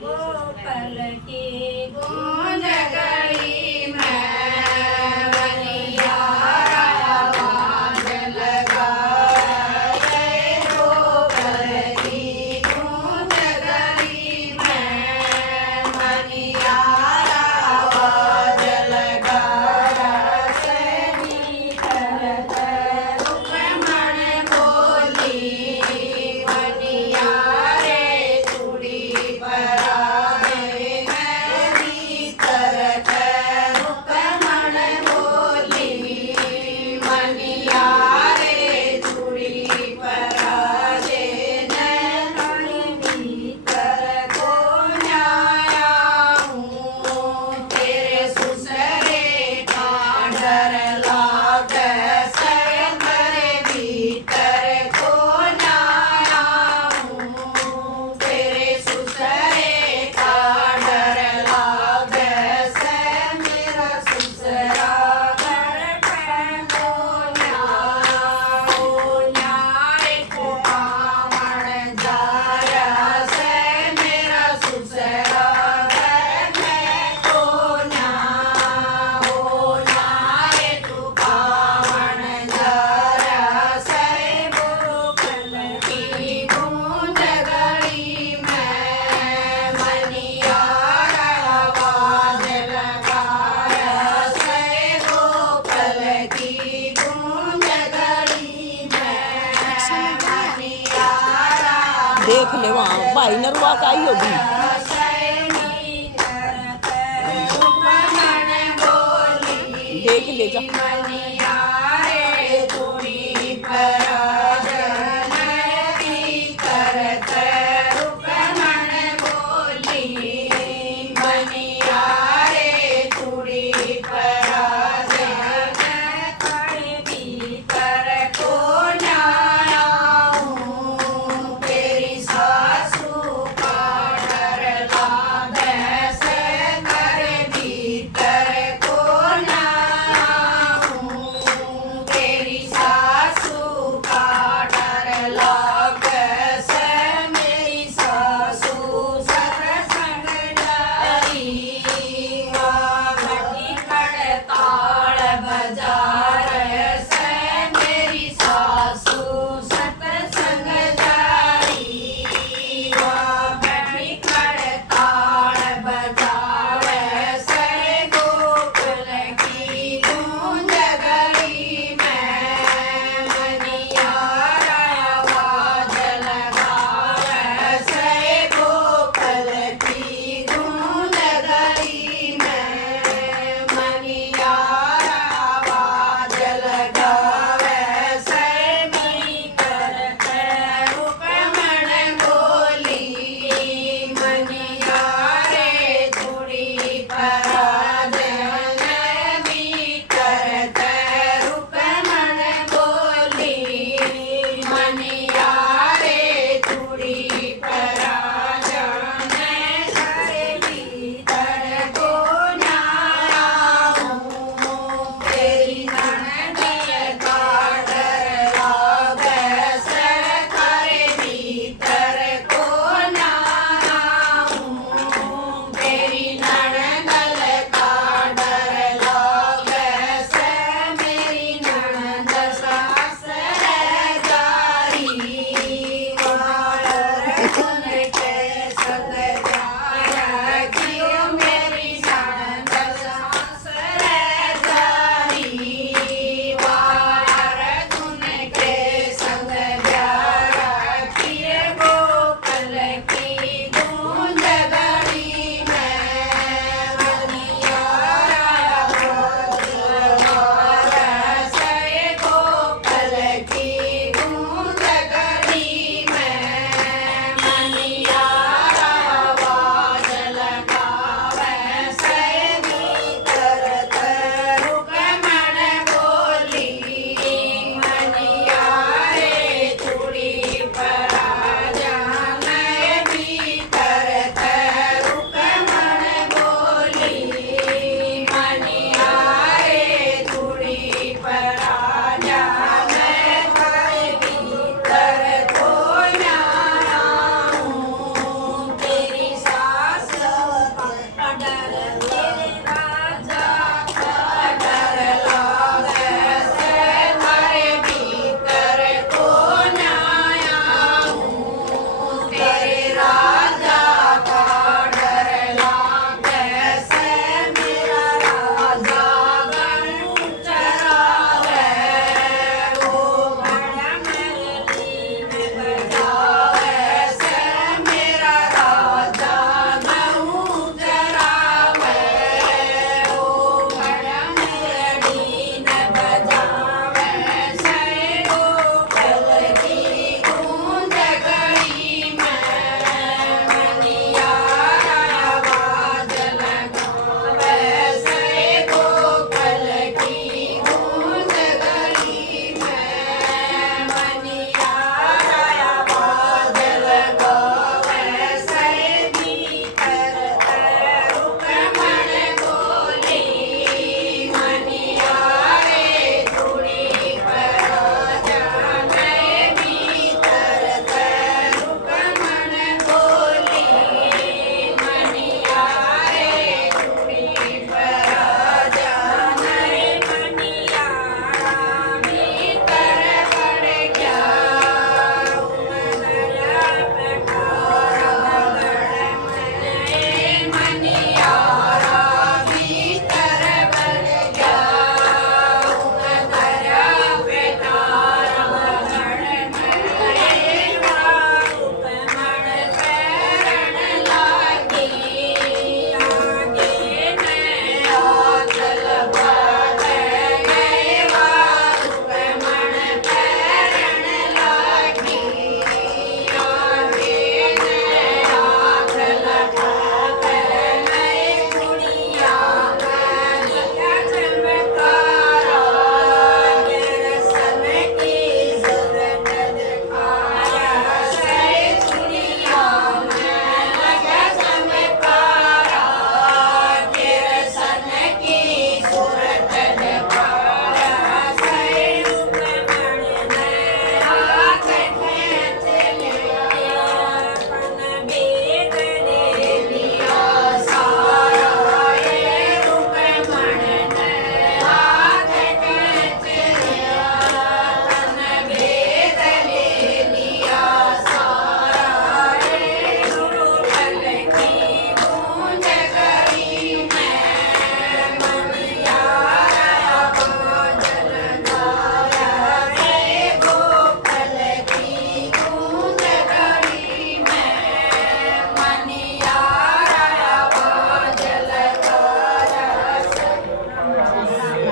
गोपाल की गूंज गई मैं बनियारा आवाज लगा रे। गोपाल की गूंज गई मैं बनियारा आवाज लगा से निकल रुक्मण बोली बनियारे चूड़ी परा दे मैं भीतर रुक्मण बोली बनियारे चूड़ी परा दे मैं भीतर को न्याया हूँ तेरे सुसरे का डर लागे से मेरे भीतर को न्याया हूँ तेरे सुसरे का डर लागे से मेरा सुसरा घर पे को न्याय को पावण जाया से मेरा सुसरा घर में को न्याय को पावण जाया से गोपाल की गूंज गई मैं बनियारा आवाज लगाया से गोपाल की गूंज गई मैं बनियारा देख ले वहाँ भाई नरवा का आई होगी। देख ले जा।